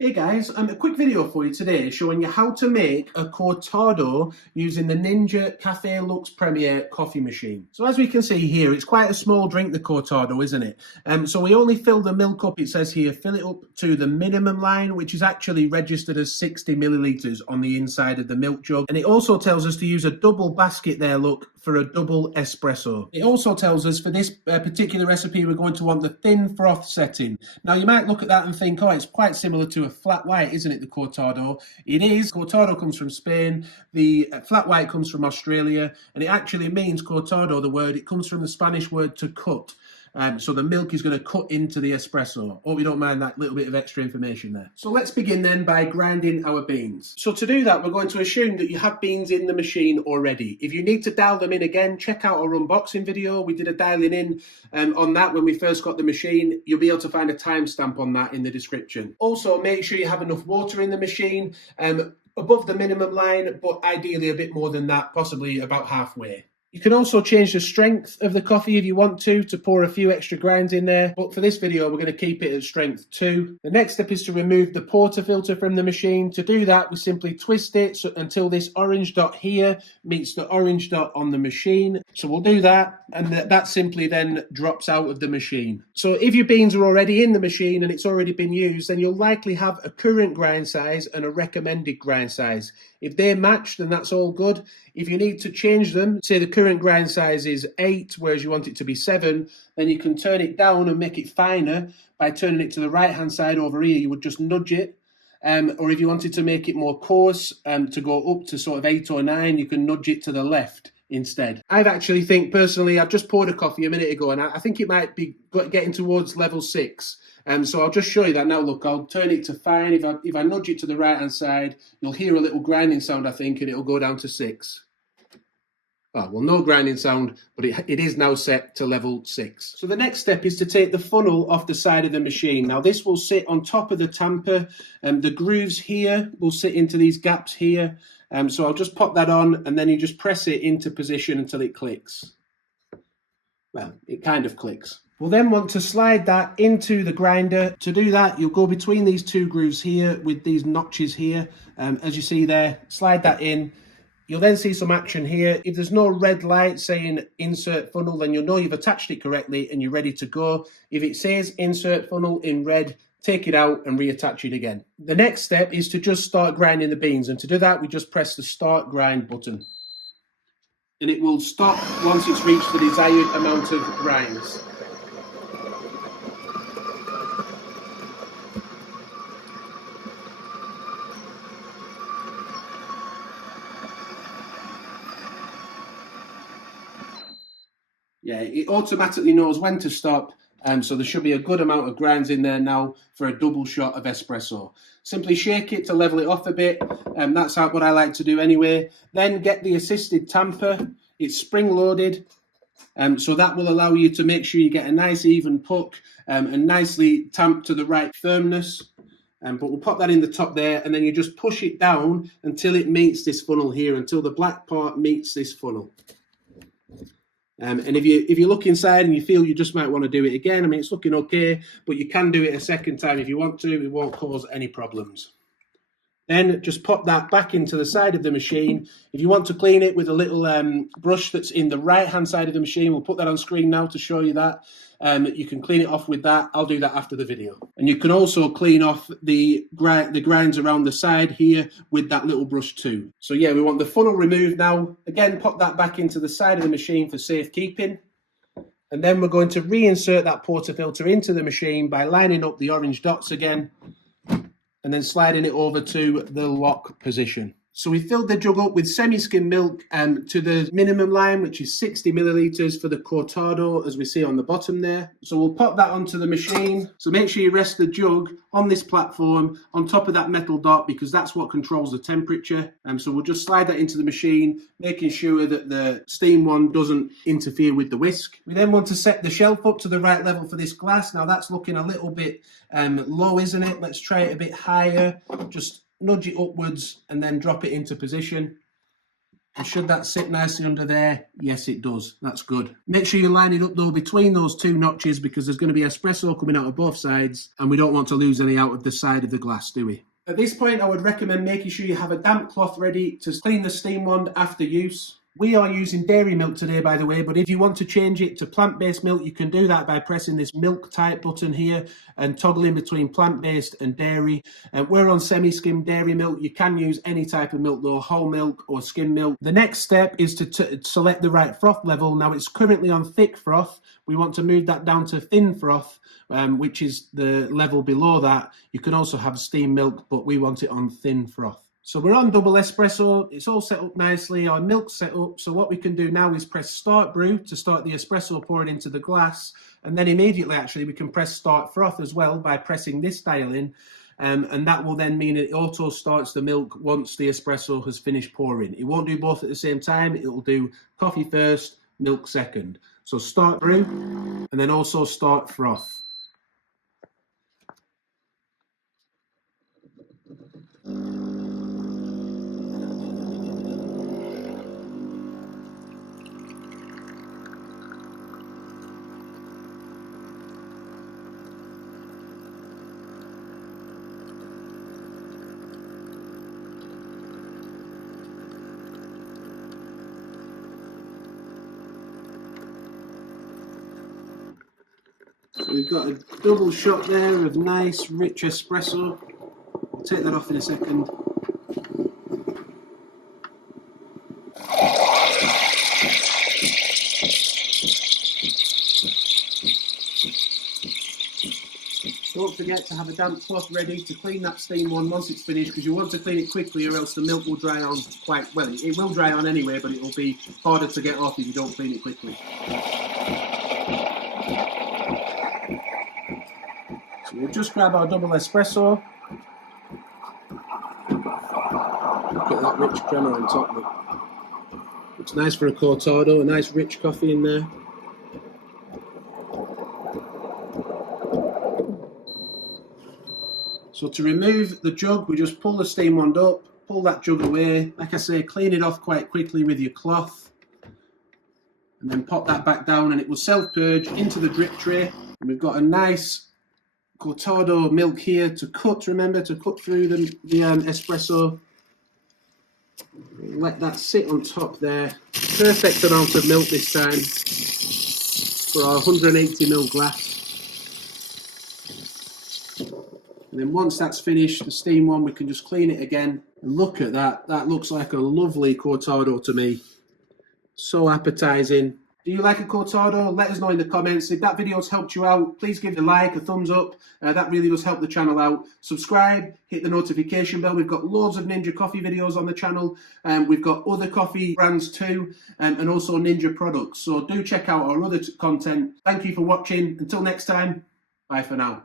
Hey guys, a quick video for you today showing you how to make a Cortado using the Ninja Café Luxe Premier coffee machine. So as we can see here, it's quite a small drink, the Cortado, isn't it? So we only fill the milk up, it says here, fill it up to the minimum line, which is actually registered as 60 millilitres on the inside of the milk jug. And it also tells us to use a double basket there, look, for a double espresso. It also tells us for this particular recipe, we're going to want the thin froth setting. Now you might look at that and think, oh, it's quite similar to a flat white, isn't it, the Cortado? It is. Cortado comes from Spain. The flat white comes from Australia. And it actually means Cortado, the word, it comes from the Spanish word to cut. So the milk is going to cut into the espresso. Hope you don't mind that little bit of extra information there. So let's begin then by grinding our beans. So to do that, we're going to assume that you have beans in the machine already. If you need to dial them in again, check out our unboxing video. We did a dialing in on that when we first got the machine. You'll be able to find a timestamp on that in the description. Also, make sure you have enough water in the machine above the minimum line, but ideally a bit more than that, possibly about halfway. You can also change the strength of the coffee if you want to pour a few extra grinds in there. But for this video, we're going to keep it at strength 2. The next step is to remove the portafilter from the machine. To do that, we simply twist it until this orange dot here meets the orange dot on the machine. So we'll do that, and that simply then drops out of the machine. So if your beans are already in the machine and it's already been used, then you'll likely have a current grind size and a recommended grind size. If they match, then that's all good. If you need to change them, say the current grind size is 8, whereas you want it to be 7, then you can turn it down and make it finer by turning it to the right-hand side over here. You would just nudge it. Or if you wanted to make it more coarse, to go up to sort of 8 or 9, you can nudge it to the left instead. I actually think, personally, I've just poured a coffee a minute ago, and I think it might be getting towards level 6. So I'll just show you that now. Look, I'll turn it to fine. If I nudge it to the right-hand side, you'll hear a little grinding sound, I think, and it'll go down to 6. Oh, well, no grinding sound, but it is now set to level 6. So the next step is to take the funnel off the side of the machine. Now, this will sit on top of the tamper, and the grooves here will sit into these gaps here. So I'll just pop that on, and then you just press it into position until it clicks. Well, it kind of clicks. We'll then want to slide that into the grinder. To do that, you'll go between these two grooves here with these notches here. As you see there, slide that in. You'll then see some action here. If there's no red light saying insert funnel, then you'll know you've attached it correctly and you're ready to go. If it says insert funnel in red, take it out and reattach it again. The next step is to just start grinding the beans. And to do that, we just press the start grind button. And it will stop once it's reached the desired amount of grinds. Yeah, it automatically knows when to stop, so there should be a good amount of grinds in there now for a double shot of espresso. Simply shake it to level it off a bit, that's what I like to do anyway. Then get the assisted tamper. It's spring-loaded, so that will allow you to make sure you get a nice even puck and nicely tamped to the right firmness. But we'll pop that in the top there, and then you just push it down until it meets this funnel here, until the black part meets this funnel. And if you look inside and you feel you just might want to do it again, I mean, it's looking okay, but you can do it a second time if you want to. It won't cause any problems. Then just pop that back into the side of the machine. If you want to clean it with a little brush that's in the right-hand side of the machine, we'll put that on screen now to show you that. You can clean it off with that. I'll do that after the video. And you can also clean off the grinds around the side here with that little brush too. So yeah, we want the funnel removed now. Again, pop that back into the side of the machine for safekeeping. And then we're going to reinsert that portafilter into the machine by lining up the orange dots again, and then sliding it over to the lock position. So we filled the jug up with semi-skim milk to the minimum line, which is 60 millilitres for the Cortado, as we see on the bottom there. So we'll pop that onto the machine. So make sure you rest the jug on this platform on top of that metal dot, because that's what controls the temperature. So we'll just slide that into the machine, making sure that the steam one doesn't interfere with the whisk. We then want to set the shelf up to the right level for this glass. Now that's looking a little bit low, isn't it? Let's try it a bit higher. Just nudge it upwards and then drop it into position. And should that sit nicely under there? Yes, it does. That's good. Make sure you line it up though between those two notches, because there's going to be espresso coming out of both sides, and we don't want to lose any out of the side of the glass, do we? At this point, I would recommend making sure you have a damp cloth ready to clean the steam wand after use. We are using dairy milk today, by the way, but if you want to change it to plant-based milk, you can do that by pressing this milk type button here and toggling between plant-based and dairy. And we're on semi-skim dairy milk. You can use any type of milk though, whole milk or skim milk. The next step is to select the right froth level. Now it's currently on thick froth. We want to move that down to thin froth, which is the level below that. You can also have steam milk, but we want it on thin froth. So we're on double espresso, it's all set up nicely, our milk's set up, so what we can do now is press start brew to start the espresso pouring into the glass, and then immediately actually we can press start froth as well by pressing this dial in, and that will then mean it auto starts the milk once the espresso has finished pouring. It won't do both at the same time, it will do coffee first, milk second. So start brew, and then also start froth. We've got a double shot there of nice rich espresso. I'll take that off in a second. Don't forget to have a damp cloth ready to clean that steam one once it's finished, because you want to clean it quickly or else the milk will dry on quite well. It will dry on anyway, but it will be harder to get off if you don't clean it quickly. So we'll just grab our double espresso. Look at that rich crema on top. Look. It's nice for a cortado, a nice rich coffee in there. So to remove the jug, we just pull the steam wand up, pull that jug away. Like I say, clean it off quite quickly with your cloth, and then pop that back down, and it will self-purge into the drip tray. And we've got a nice Cortado milk here to cut, remember, to cut through the espresso. Let that sit on top there. Perfect amount of milk this time for our 180ml glass. And then once that's finished, the steam one, we can just clean it again. And look at that. That looks like a lovely Cortado to me. So appetizing. Do you like a Cortado? Let us know in the comments. If that video's helped you out, please give it a like, a thumbs up. That really does help the channel out. Subscribe, hit the notification bell. We've got loads of Ninja coffee videos on the channel. We've got other coffee brands too, and also Ninja products. So do check out our other content. Thank you for watching. Until next time, bye for now.